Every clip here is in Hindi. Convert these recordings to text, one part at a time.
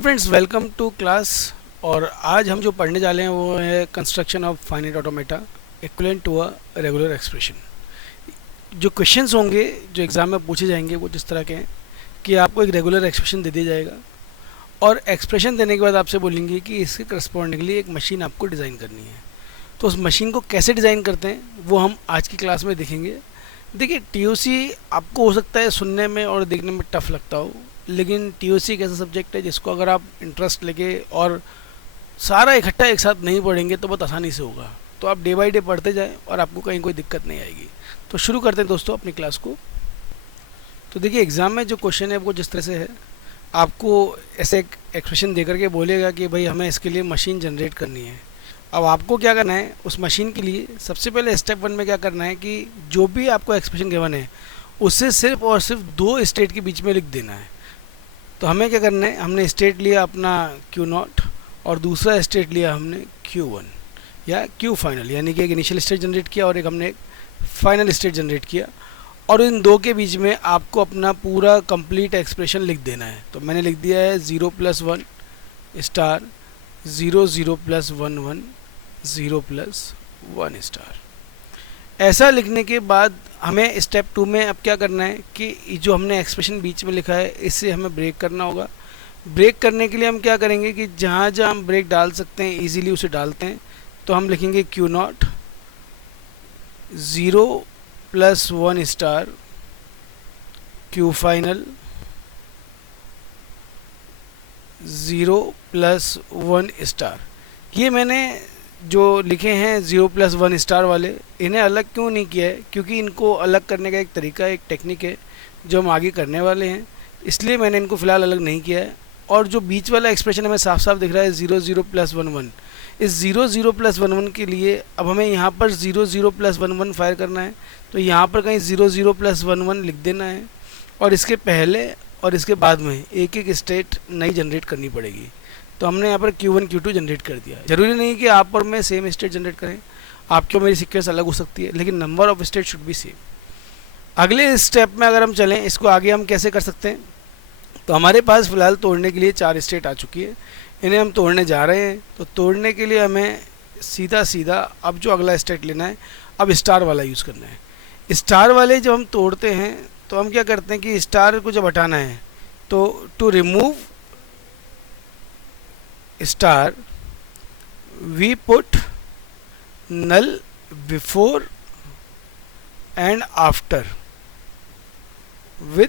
Friends, welcome to class. और आज हम जो पढ़ने जा रहे हैं वो है construction of finite automata equivalent to a regular expression. जो क्वेश्चंस होंगे जो एग्ज़ाम में पूछे जाएंगे वो जिस तरह के हैं कि आपको एक रेगुलर एक्सप्रेशन दे दिया जाएगा और एक्सप्रेशन देने के बाद आपसे बोलेंगे कि इसके करस्पॉन्डिंगली एक मशीन आपको डिज़ाइन करनी है। तो उस मशीन को कैसे डिज़ाइन करते हैं वो हम आज की क्लास में देखेंगे। देखिए, टीओसी आपको हो सकता है सुनने में और देखने में टफ लगता हो, लेकिन टीओसी एक ऐसा सब्जेक्ट है जिसको अगर आप इंटरेस्ट लेके और सारा इकट्ठा एक साथ नहीं पढ़ेंगे तो बहुत आसानी से होगा। तो आप डे बाई डे पढ़ते जाएं और आपको कहीं कोई दिक्कत नहीं आएगी। तो शुरू करते हैं दोस्तों अपनी क्लास को। तो देखिए, एग्ज़ाम में जो क्वेश्चन है वो जिस तरह से है, आपको ऐसे एक एक्सप्रेशन दे करके बोलेगा कि भाई हमें इसके लिए मशीन जनरेट करनी है। अब आपको क्या करना है उस मशीन के लिए, सबसे पहले स्टेप 1 में क्या करना है कि जो भी आपको एक्सप्रेशन गिवन है उससे सिर्फ और सिर्फ दो स्टेट के बीच में लिख देना है। तो हमें क्या करना है, हमने स्टेट लिया अपना Q0 और दूसरा स्टेट लिया हमने Q1 या Q फाइनल, यानी कि एक इनिशियल स्टेट जनरेट किया और एक हमने एक फाइनल स्टेट जनरेट किया। और इन दो के बीच में आपको अपना पूरा कंप्लीट एक्सप्रेशन लिख देना है। तो मैंने लिख दिया है 0+1 स्टार 0 0+1 1 0+1 स्टार। ऐसा लिखने के बाद हमें स्टेप 2 में अब क्या करना है कि जो हमने एक्सप्रेशन बीच में लिखा है इससे हमें ब्रेक करना होगा। ब्रेक करने के लिए हम क्या करेंगे कि जहाँ जहाँ हम ब्रेक डाल सकते हैं इजीली उसे डालते हैं। तो हम लिखेंगे Q0 0+1 star Q final 0+1 star. ये मैंने जो लिखे हैं 0+1 स्टार वाले, इन्हें अलग क्यों नहीं किया है, क्योंकि इनको अलग करने का एक तरीका, एक टेक्निक है जो हम आगे करने वाले हैं, इसलिए मैंने इनको फ़िलहाल अलग नहीं किया है। और जो बीच वाला एक्सप्रेशन हमें साफ साफ दिख रहा है 0 0+1 इस 0 0+1 के लिए अब हमें यहाँ पर 0 0+1 फायर करना है। तो यहाँ पर कहीं 0 0+1 लिख देना है और इसके पहले और इसके बाद में एक एक स्टेट नई जनरेट करनी पड़ेगी। तो हमने यहाँ पर Q1 Q2 जनरेट कर दिया। ज़रूरी नहीं कि आप और मैं सेम स्टेट जनरेट करें, आपकी और मेरी सीक्वेंस अलग हो सकती है, लेकिन number of state should be same. अगले स्टेप में अगर हम चलें, इसको आगे हम कैसे कर सकते हैं, तो हमारे पास फ़िलहाल तोड़ने के लिए 4 स्टेट आ चुकी है, इन्हें हम तोड़ने जा रहे हैं। तो तोड़ने के लिए हमें सीधा सीधा अब जो अगला स्टेट लेना है, अब स्टार वाला यूज़ करना है। स्टार वाले जब हम तोड़ते हैं तो हम क्या करते हैं कि स्टार को जब हटाना है तो to remove star we put null before and after with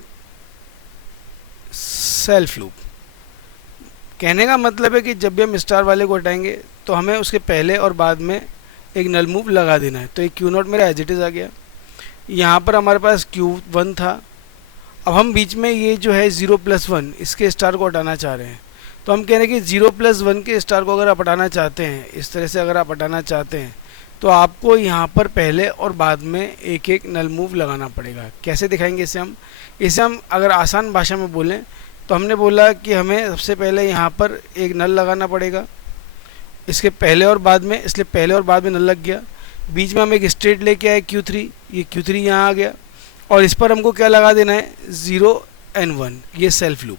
self loop. कहने का मतलब है कि जब भी हम स्टार वाले को हटाएंगे तो हमें उसके पहले और बाद में एक नल मूव लगा देना है। तो एक Q0 मेरा एज इट इज़ आ गया। यहाँ पर हमारे पास Q1 था। अब हम बीच में ये जो है 0+1 इसके स्टार को हटाना चाह रहे हैं। तो हम कह रहे हैं कि 0+1 के स्टार को अगर आप हटाना चाहते हैं, इस तरह से अगर आप हटाना चाहते हैं, तो आपको यहाँ पर पहले और बाद में एक एक नल मूव लगाना पड़ेगा। कैसे दिखाएंगे इसे हम अगर आसान भाषा में बोलें तो हमने बोला कि हमें सबसे पहले यहाँ पर एक नल लगाना पड़ेगा इसके पहले और बाद में, इसलिए पहले और बाद में नल लग गया। बीच में हम एक स्टेट लेके आए Q3, ये Q3 यहाँ आ गया और इस पर हमको क्या लगा देना है 0 and 1, ये सेल्फ लूप।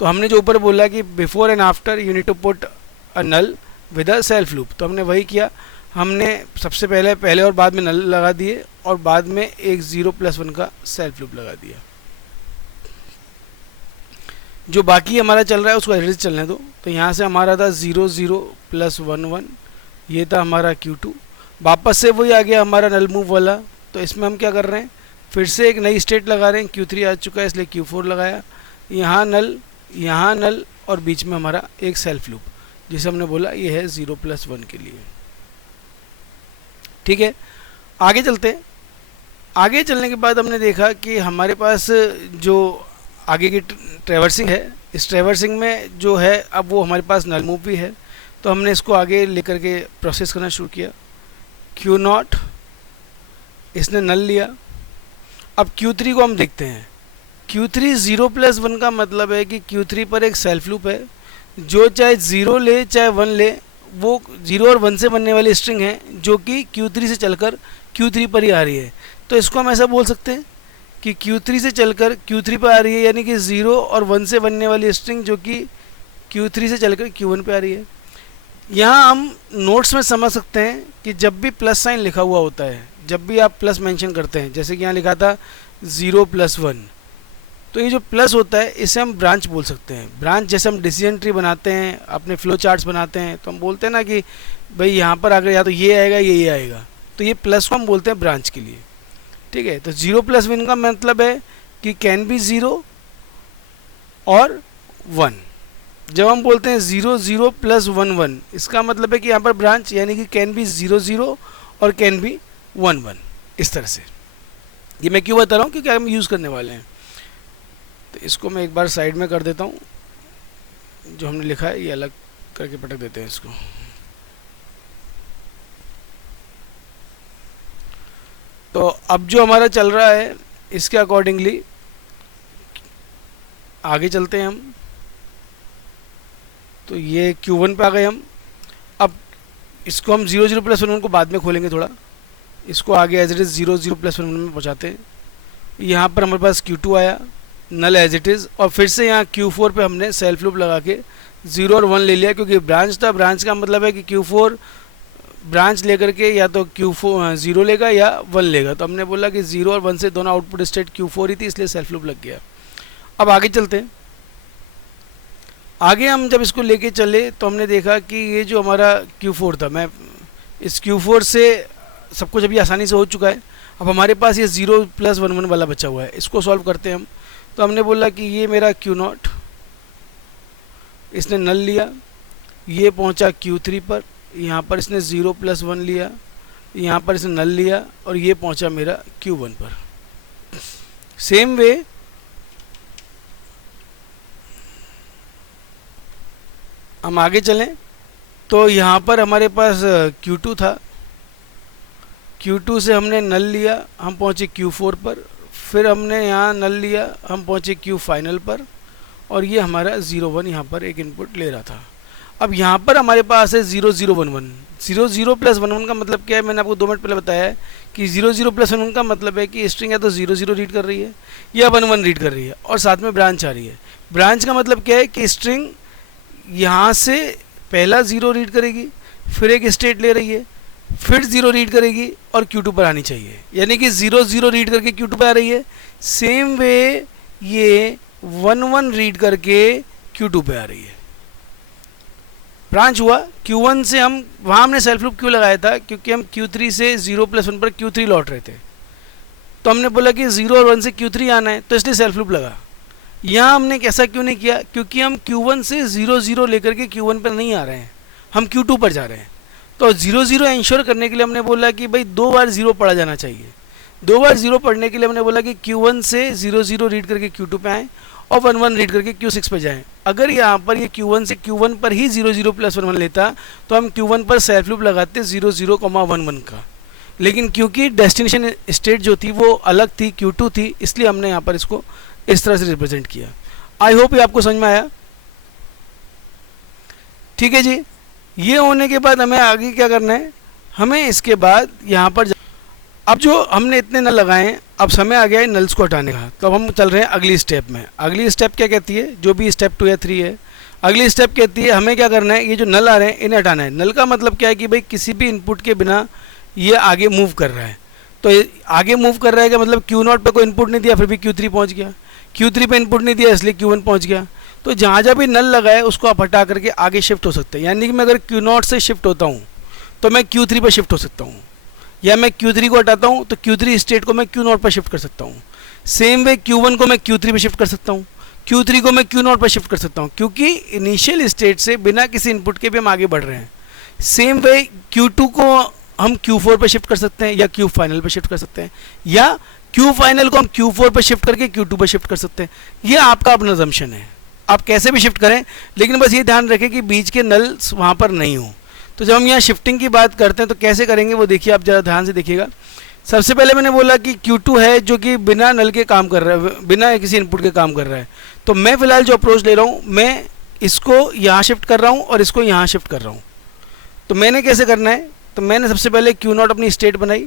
तो हमने जो ऊपर बोला कि before and after you need to put a null with a self loop, तो हमने वही किया। हमने सबसे पहले और बाद में नल लगा दिए और बाद में एक 0+1 का सेल्फ लूप लगा दिया। जो बाकी हमारा चल रहा है उसको एवरेज चलने दो। तो यहाँ से हमारा था 0 0+1 ये था हमारा Q2। वापस से वही आ गया हमारा नल मूव वाला। तो इसमें हम क्या कर रहे हैं, फिर से एक नई स्टेट लगा रहे हैं। Q3 आ चुका है इसलिए Q4 लगाया, यहाँ नल और बीच में हमारा एक सेल्फ लूप, जिसे हमने बोला ये है 0+1 के लिए। ठीक है, आगे चलते हैं। आगे चलने के बाद हमने देखा कि हमारे पास जो आगे की ट्रैवर्सिंग है, इस ट्रैवर्सिंग में जो है अब वो हमारे पास नल मूव भी है। तो हमने इसको आगे लेकर के प्रोसेस करना शुरू किया। Q0 इसने नल लिया। अब Q3 को हम देखते हैं। Q3 0+1 का मतलब है कि Q3 पर एक सेल्फ लूप है जो चाहे 0 ले चाहे 1 ले, वो 0 और 1 से बनने वाली स्ट्रिंग है जो कि Q3 से चलकर Q3 पर ही आ रही है। तो इसको हम ऐसा बोल सकते हैं कि Q3 से चलकर Q3 पर आ रही है, यानी कि 0 और 1 से बनने वाली स्ट्रिंग जो कि Q3 से चलकर Q1 पे आ रही है। यहाँ हम नोट्स में समझ सकते हैं कि जब भी प्लस साइन लिखा हुआ होता है, जब भी आप प्लस मेंशन करते हैं, जैसे कि यहाँ लिखा था 0+1, तो ये जो प्लस होता है इसे हम ब्रांच बोल सकते हैं। ब्रांच जैसे हम डिसीजन ट्री बनाते हैं, अपने फ्लो चार्ट्स बनाते हैं, तो हम बोलते हैं ना कि भाई यहाँ पर अगर या तो ये आएगा ये आएगा, तो ये प्लस को हम बोलते हैं ब्रांच के लिए। ठीक है, तो 0+1 का मतलब है कि कैन बी 0 और 1। जब हम बोलते हैं 0 0 + 1 1, इसका मतलब है कि यहाँ पर ब्रांच यानी कि कैन बी 0 0 और कैन बी 1 1। इस तरह से ये मैं क्यों बता रहा हूँ, क्योंकि हम यूज़ करने वाले हैं। तो इसको मैं एक बार साइड में कर देता हूँ, जो हमने लिखा है ये अलग करके पटक देते हैं इसको। तो अब जो हमारा चल रहा है इसके अकॉर्डिंगली आगे चलते हैं हम। तो ये Q1 पे आ गए हम। अब इसको हम 0 0 + 1 1 को बाद में खोलेंगे थोड़ा, इसको आगे एज इट इज़ 0 0 + 1 1 में पहुँचाते हैं। यहाँ पर हमारे पास Q2 आया नल एज इट इज़, और फिर से यहाँ Q4 पे हमने सेल्फ लूप लगा के 0 और 1 ले लिया, क्योंकि ब्रांच था। ब्रांच का मतलब है कि Q4 ब्रांच लेकर के या तो Q4 0 लेगा या 1 लेगा, तो हमने बोला कि 0 और 1 से दोनों आउटपुट स्टेट Q4 ही थी, इसलिए सेल्फ लूप लग गया। अब आगे चलते हैं। आगे हम जब इसको लेके चले तो हमने देखा कि ये जो हमारा Q4 था, मैं इस Q4 से सब कुछ अभी आसानी से हो चुका है। अब हमारे पास ये 0 + 1 1 वाला बचा हुआ है, इसको सॉल्व करते हैं हम। तो हमने बोला कि ये मेरा Q0, इसने नल लिया, ये पहुंचा Q3 पर, यहाँ पर इसने 0 + 1 लिया, यहाँ पर इसने नल लिया, और ये पहुंचा मेरा Q1 पर। सेम वे हम आगे चलें तो यहाँ पर हमारे पास Q2 था, Q2 से हमने नल लिया, हम पहुँचे Q4 पर, फिर हमने यहाँ नल लिया, हम पहुँचे Q फाइनल पर, और ये हमारा 0 1 यहाँ पर एक इनपुट ले रहा था। अब यहाँ पर हमारे पास है 0 0 1 1। 0 0 + 1 1 का मतलब क्या है, मैंने आपको 2 मिनट पहले बताया है कि 0 0 + 1 1 का मतलब है कि स्ट्रिंग या तो 0 0 रीड कर रही है या 1 1 रीड कर रही है, और साथ में ब्रांच आ रही है। ब्रांच का मतलब क्या है कि स्ट्रिंग यहाँ से पहला 0 रीड करेगी, फिर एक स्टेट ले रही है, फिर 0 रीड करेगी और Q2 पर आनी चाहिए, यानी कि 0 0 रीड करके Q2 पर आ रही है। सेम वे ये 1 1 रीड करके Q2 पे आ रही है। ब्रांच हुआ Q1 से, हम वहाँ हमने सेल्फ लूप क्यों लगाया था, क्योंकि हम Q3 से 0 + 1 पर Q3 लौट रहे थे, तो हमने बोला कि 0 और 1 से Q3 आना है, तो इसलिए सेल्फ लूप लगा। यहाँ हमने कैसा क्यों नहीं किया, क्योंकि हम Q1 से 0 0 लेकर के Q1 पर नहीं आ रहे हैं, हम Q2 पर जा रहे हैं। तो 0 0 इंश्योर करने के लिए हमने बोला कि भाई 2 बार 0 पढ़ा जाना चाहिए। 2 बार 0 पढ़ने के लिए हमने बोला कि Q1 से 0 0 रीड करके Q2 पे आएँ और 1 1 रीड करके Q6 पे जाएं। अगर यहाँ पर ये Q1 से Q1 पर ही 0 0 + 1 1 लेता तो हम Q1 पर सेल्फ लूप लगाते 0 0, 1 1 का, लेकिन क्योंकि डेस्टिनेशन स्टेट जो थी वो अलग थी, Q2 थी, इसलिए हमने यहाँ पर इसको इस तरह से रिप्रेजेंट किया। आई होप ये आपको समझ में आया। ठीक है जी, ये होने के बाद हमें आगे क्या करना है, हमें इसके बाद यहाँ पर अब जो हमने इतने नल लगाए हैं, अब समय आ गया है नल्स को हटाने का। तो अब हम चल रहे हैं अगली स्टेप में। अगली स्टेप क्या कहती है, जो भी स्टेप 2 या 3 है, अगली स्टेप कहती है हमें क्या करना है, ये जो नल आ रहे हैं इन्हें हटाना है। नल का मतलब क्या है कि भाई किसी भी इनपुट के बिना ये आगे मूव कर रहा है। तो आगे मूव कर रहा है का मतलब Q0 पे कोई इनपुट नहीं दिया फिर भी Q3 पहुँच गया, Q3 पे इनपुट नहीं दिया इसलिए Q1 पहुँच गया। तो जहाँ जहाँ भी नल लगा है उसको आप हटा करके आगे शिफ्ट हो सकते हैं। यानी कि मैं अगर Q0 से शिफ्ट होता हूँ तो मैं Q3 पर शिफ्ट हो सकता हूँ, या मैं Q3 को हटाता हूँ तो Q3 स्टेट को मैं Q0 पर शिफ्ट कर सकता हूँ। सेम वे Q1 को मैं Q3 पे शिफ्ट कर सकता हूँ, Q3 को मैं Q0 पर शिफ्ट कर सकता हूँ, क्योंकि इनिशियल स्टेट से बिना किसी इनपुट के भी हम आगे बढ़ रहे हैं। सेम वे Q2 को हम Q4 पर शिफ्ट कर सकते हैं या Q फाइनल पर शिफ्ट कर सकते हैं, या Q फाइनल को हम Q4 पर शिफ्ट करके Q2 पर शिफ्ट कर सकते हैं। ये आपका अपना असम्पशन है, आप कैसे भी शिफ्ट करें, लेकिन बस ये ध्यान रखें कि बीच के नल्स वहाँ पर नहीं हो। तो जब हम यहाँ शिफ्टिंग की बात करते हैं तो कैसे करेंगे वो देखिए, आप ज़रा ध्यान से देखिएगा। सबसे पहले मैंने बोला कि Q2 है जो कि बिना नल के काम कर रहा है, बिना किसी इनपुट के काम कर रहा है। तो मैं फ़िलहाल जो अप्रोच ले रहा हूँ, मैं इसको यहाँ शिफ्ट कर रहा हूँ और इसको यहाँ शिफ्ट कर रहा हूँ। तो मैंने कैसे करना है, तो मैंने सबसे पहले Q0 अपनी स्टेट बनाई।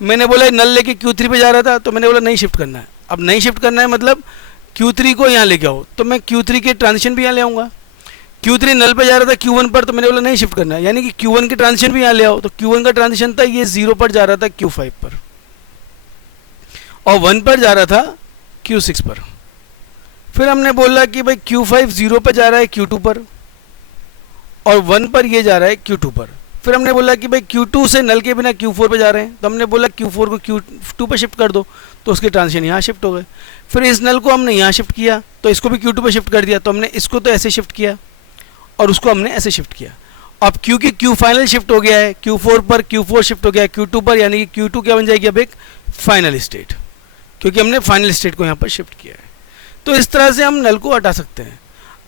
मैंने बोला नल लेके Q3 पे जा रहा था, तो मैंने बोला नहीं शिफ्ट करना है। अब नहीं शिफ्ट करना है मतलब Q3 को यहाँ लेके आओ, तो मैं Q3 के ट्रांजिशन भी यहाँ ले आऊँगा। Q3 नल पे जा रहा था Q1 पर, तो मैंने बोला नहीं शिफ्ट करना है, यानी कि Q1 की ट्रांजिशन भी यहाँ ले आओ। तो Q1 का ट्रांजिशन था ये 0 पर जा रहा था Q5 पर, और 1 पर जा रहा था Q6 पर। फिर हमने बोला कि भाई Q5 0 पर जा रहा है Q2 पर, और 1 पर ये जा रहा है Q2 पर। फिर हमने बोला कि भाई Q2 से नल के बिना Q4 पे जा रहे हैं, तो हमने बोला Q4 को Q2 पे शिफ्ट कर दो, तो उसके ट्रांजिशन यहाँ शिफ्ट हो गए। फिर इस नल को हमने यहाँ शिफ्ट किया, तो इसको भी Q2 पे शिफ्ट कर दिया, तो हमने इसको तो ऐसे शिफ्ट किया और उसको हमने ऐसे शिफ्ट किया। अब क्योंकि Q फाइनल शिफ्ट हो गया है, Q4 पर Q4 शिफ्ट हो गया है Q2 पर, यानी कि Q2 क्या बन जाएगी अब एक फाइनल स्टेट, क्योंकि हमने फाइनल स्टेट को यहाँ पर शिफ्ट किया है। तो इस तरह से हम नल को हटा सकते हैं।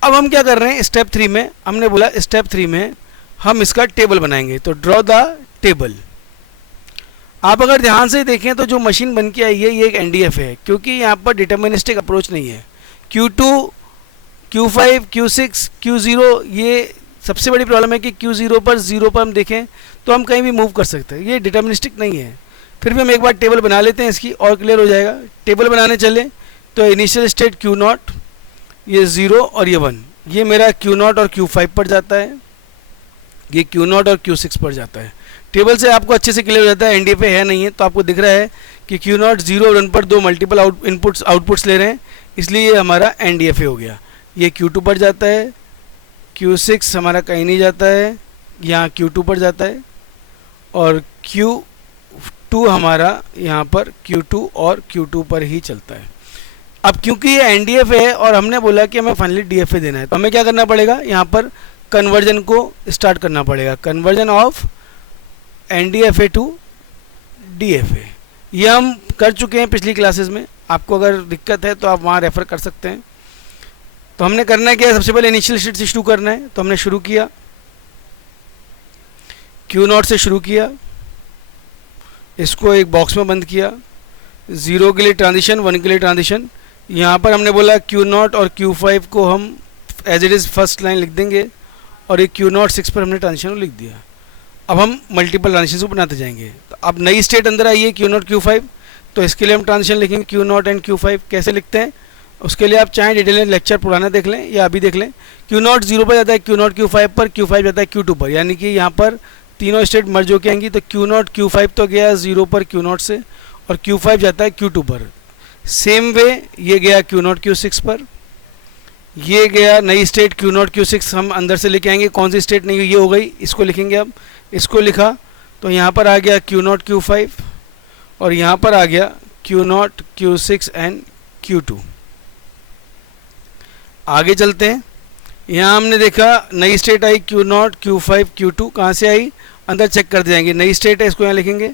अब हम क्या कर रहे हैं, स्टेप 3 में हमने बोला स्टेप 3 में हम इसका टेबल बनाएंगे। तो ड्रॉ द टेबल। आप अगर ध्यान से देखें तो जो मशीन बन के आई है ये एक एनडीएफ है, क्योंकि यहाँ पर डिटर्मिनिस्टिक अप्रोच नहीं है। Q2, Q5, Q6, Q0, ये सबसे बड़ी प्रॉब्लम है कि Q0 पर हम देखें तो हम कहीं भी मूव कर सकते हैं, ये डिटर्मिनिस्टिक नहीं है। फिर भी हम एक बार टेबल बना लेते हैं इसकी, और क्लियर हो जाएगा। टेबल बनाने चले तो इनिशियल स्टेट Q0, ये 0 और ये 1, ये मेरा Q0 और Q5 पर जाता है, ये Q0 और Q6 पर जाता है। टेबल से आपको अच्छे से क्लियर हो जाता है, एनडीएफ है नहीं है, तो आपको दिख रहा है कि Q0 0 और 1 पर दो मल्टीपल आउटपुट्स ले रहे हैं, इसलिए ये हमारा एनडीएफ हो गया। ये Q2 पर जाता है, Q6 हमारा कहीं नहीं जाता है, यहाँ Q2 पर जाता है, और Q2 हमारा यहाँ पर Q2 और Q2 पर ही चलता है। अब क्योंकि ये एनडीएफ है और हमने बोला कि हमें फाइनली डीएफए देना है, तो हमें क्या करना पड़ेगा, यहाँ पर कन्वर्जन को स्टार्ट करना पड़ेगा। कन्वर्जन ऑफ एनडीएफए टू डीएफए, ये हम कर चुके हैं पिछली क्लासेस में। आपको अगर दिक्कत है तो आप वहाँ रेफर कर सकते हैं। तो हमने करना क्या है, सबसे पहले इनिशियल स्टेट से शुरू करना है। तो हमने शुरू किया Q0 से शुरू किया, इसको एक बॉक्स में बंद किया, 0 के लिए ट्रांजिशन, 1 के लिए ट्रांजिशन। यहाँ पर हमने बोला Q0 और Q5 को हम as it is first line लिख देंगे, और ये Q0 6 पर हमने ट्रांजिशन लिख दिया। अब हम मल्टीपल ट्रांजिशन को बनाते जाएंगे। तो अब नई स्टेट अंदर आई है Q0 Q5, तो इसके लिए हम ट्रांजिशन लिखेंगे Q0 एंड Q5। कैसे लिखते हैं उसके लिए आप चाहें डिटेल लेक्चर पुराना देख लें या अभी देख लें। Q0 0 पर जाता है Q0 Q5 पर, Q5 जाता है Q2 पर, यानी कि यहाँ पर तीनों स्टेट मर्ज होके आएंगी। तो Q0 Q5 तो गया 0 पर Q0 से, और Q5 जाता है Q2 पर। सेम वे ये गया Q0 Q6 पर, ये गया नई स्टेट Q0 Q6। हम अंदर से लेके आएंगे, कौन सी स्टेट नहीं हुई ये हो गई, इसको लिखेंगे। अब इसको लिखा तो यहाँ पर आ गया Q0 Q5, और यहाँ पर आ गया Q0 Q6 एंड Q2। आगे चलते हैं। यहाँ हमने देखा नई स्टेट आई Q0 Q5 Q2, कहाँ से आई, अंदर चेक करते जाएंगे। नई स्टेट है, इसको यहाँ लिखेंगे।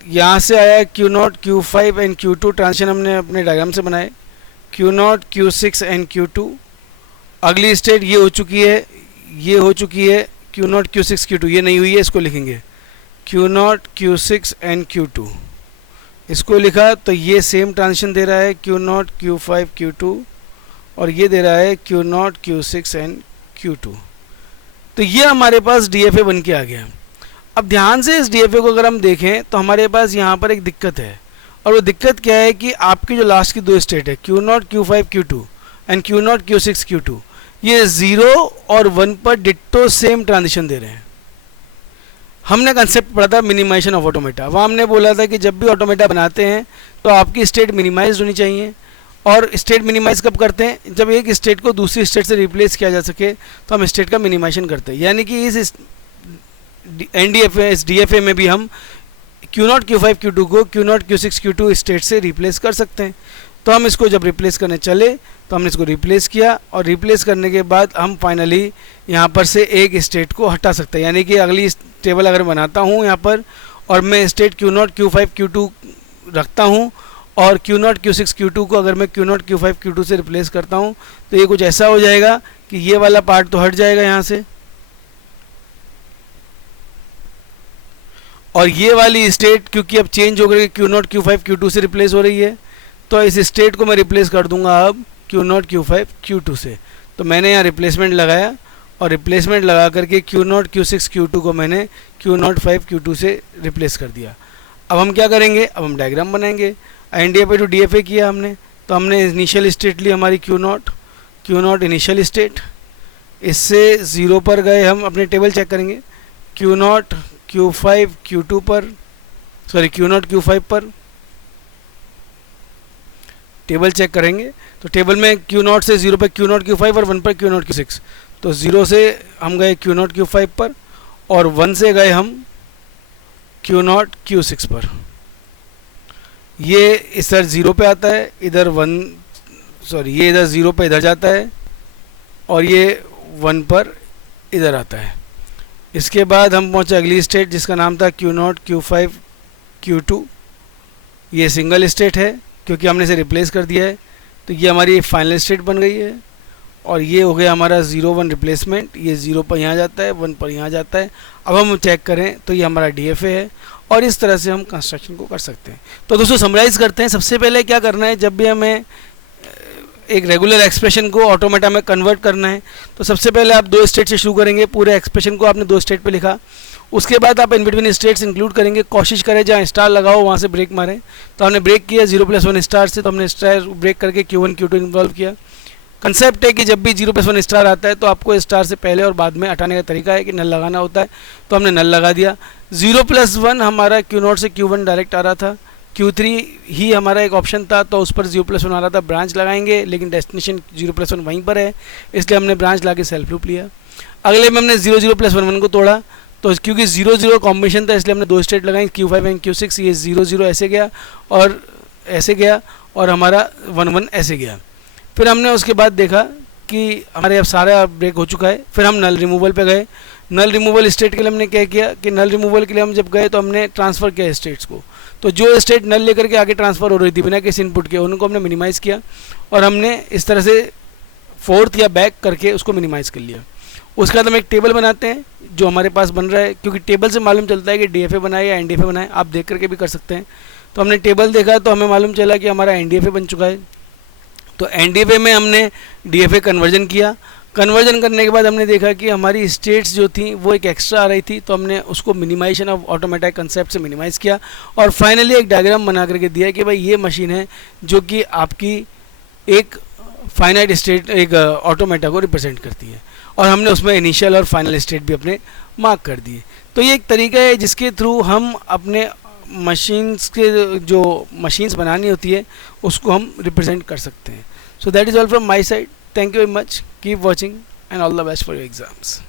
यहाँ से आया Q0 Q5 and Q2, transition हमने अपने डायग्राम से बनाए, Q0 Q6 एंड Q2। अगली स्टेट ये हो चुकी है, ये हो चुकी है Q0 Q6 Q2, ये नहीं हुई है, इसको लिखेंगे Q0 Q6 एंड Q2। इसको लिखा तो ये सेम ट्रांजिशन दे रहा है Q0 Q5 Q2, और ये दे रहा है Q0 Q6 एंड Q2। तो ये हमारे पास DFA बन के आ गया। अब ध्यान से इस DFA को अगर हम देखें तो हमारे पास यहाँ पर एक दिक्कत है, और वो दिक्कत क्या है कि आपकी जो लास्ट की दो स्टेट है Q0 Q5 Q2 and Q0 Q6 Q2, ये 0 और 1 पर डिट्टो सेम ट्रांजिशन दे रहे हैं। हमने कंसेप्ट पढ़ा था मिनिमाइजेशन ऑफ ऑटोमेटा, वहाँ हमने बोला था कि जब भी ऑटोमेटा बनाते हैं तो आपकी स्टेट मिनिमाइज होनी चाहिए। और स्टेट मिनिमाइज कब करते हैं, जब एक स्टेट को दूसरी स्टेट से रिप्लेस किया जा सके तो हम स्टेट का मिनिमाइजेशन करते हैं। यानी कि इस एनडीएफए इस डीएफए में भी हम Q0 Q5 Q2 को Q0 Q6 Q2 स्टेट से रिप्लेस कर सकते हैं। तो हम इसको जब रिप्लेस करने चले तो हमने इसको रिप्लेस किया, और रिप्लेस करने के बाद हम फाइनली यहाँ पर से एक स्टेट को हटा सकते हैं। यानी कि अगली टेबल अगर बनाता हूँ यहाँ पर, और मैं स्टेट Q0 Q5 Q2 रखता हूँ, और Q0 Q6 Q2 को अगर मैं Q0 Q5 Q2 से रिप्लेस करता हूँ, तो ये कुछ ऐसा हो जाएगा कि ये वाला पार्ट तो हट जाएगा यहाँ से, और ये वाली स्टेट क्योंकि अब चेंज हो गई Q0 Q5 Q2 से रिप्लेस हो रही है, तो इस स्टेट को मैं रिप्लेस कर दूंगा अब Q0 Q5 Q2 से। तो मैंने यहाँ रिप्लेसमेंट लगाया, और रिप्लेसमेंट लगा करके Q0 Q6 Q2 को मैंने Q0 5 Q2 से रिप्लेस कर दिया। अब हम क्या करेंगे, अब हम डायग्राम बनाएंगे। एनडीएफए टू डीएफए किया हमने, तो हमने इनिशियल स्टेट ली हमारी Q0 इनिशियल स्टेट, इससे 0 पर गए हम अपने टेबल चेक करेंगे, Q0 Q5 Q2 पर, सॉरी Q0 Q5 पर टेबल चेक करेंगे। तो टेबल में Q0 से 0 पर Q0 Q5 और 1 पर Q0 Q6। तो 0 से हम गए Q0 Q5 पर और 1 से गए हम Q0 Q6 पर। ये इधर 0 पे आता है, इधर 1, सॉरी ये इधर 0 पे इधर जाता है और ये 1 पर इधर आता है। इसके बाद हम पहुंचे अगली स्टेट जिसका नाम था Q0 Q5 Q2। ये सिंगल स्टेट है क्योंकि हमने इसे रिप्लेस कर दिया है, तो ये हमारी फाइनल स्टेट बन गई है। और ये हो गया हमारा 0 1 रिप्लेसमेंट, ये 0 पर यहाँ जाता है, 1 पर यहाँ जाता है। अब हम चेक करें तो ये हमारा DFA है और इस तरह से हम कंस्ट्रक्शन को कर सकते हैं। तो दोस्तों समराइज़ करते हैं। सबसे पहले क्या करना है, जब भी हमें एक रेगुलर एक्सप्रेशन को ऑटोमेटा में कन्वर्ट करना है तो सबसे पहले आप 2 स्टेट से शुरू करेंगे। पूरे एक्सप्रेशन को आपने 2 स्टेट पे लिखा, उसके बाद आप इन बिटवीन स्टेट्स इंक्लूड करेंगे। कोशिश करें जहाँ स्टार लगाओ वहाँ से ब्रेक मारें। तो हमने ब्रेक किया 0+1 स्टार से, तो हमने स्टार ब्रेक करके Q1 Q2 इन्वॉल्व किया। कंसेप्ट है कि जब भी 0+1 स्टार आता है तो आपको स्टार से पहले और बाद में हटाने का तरीका है कि नल लगाना होता है, तो हमने नल लगा दिया। 0+1 हमारा Q0 से Q1 डायरेक्ट आ रहा था, Q3 ही हमारा एक ऑप्शन था तो उस पर 0+1 आ रहा था। ब्रांच लगाएंगे लेकिन डेस्टिनेशन 0+1 वहीं पर है, इसलिए हमने ब्रांच ला के सेल्फ लूप लिया। अगले में हमने 0+1 को तोड़ा, तो क्योंकि 0 कॉम्बिनेशन था इसलिए हमने 2 स्टेट लगाई, Q5 एंड Q6। ये 0 ऐसे गया और ऐसे गया और हमारा 1 1 ऐसे गया। फिर हमने उसके बाद देखा कि हमारे अब सारा ब्रेक हो चुका है। फिर हम नल रिमूवल पे गए। नल रिमूवल स्टेट के लिए हमने क्या किया कि नल रिमूवल के लिए हम जब गए तो हमने ट्रांसफ़र किया स्टेट्स को। तो जो स्टेट नल लेकर के आगे ट्रांसफ़र हो रही थी बिना किसी इनपुट के, उनको हमने मिनिमाइज़ किया और हमने इस तरह से फोर्थ या बैक करके उसको मिनिमाइज़ कर लिया। उसके बाद हम एक टेबल बनाते हैं जो हमारे पास बन रहा है, क्योंकि टेबल से मालूम चलता है कि DFA बनाए या NDFA बनाए, आप देख करके भी कर सकते हैं। तो हमने टेबल देखा तो हमें मालूम चला कि हमारा NDFA बन चुका है। तो NDFA में हमने DFA कन्वर्जन किया। कन्वर्जन करने के बाद हमने देखा कि हमारी स्टेट्स जो थी वो एक एक्स्ट्रा आ रही थी, तो हमने उसको मिनिमाइजेशन ऑफ ऑटोमेटा कंसेप्ट से मिनिमाइज़ किया और फाइनली एक डायग्राम बना करके दिया कि भाई ये मशीन है जो कि आपकी एक फाइनाइट स्टेट एक ऑटोमेटा को रिप्रेजेंट करती है, और हमने उसमें इनिशियल और फाइनल स्टेट भी अपने मार्क कर दिए। तो ये एक तरीका है जिसके थ्रू हम अपने मशीन्स के जो मशीन्स बनानी होती है उसको हम रिप्रेजेंट कर सकते हैं। So that is all from my side. Thank you very much, keep watching and all the best for your exams.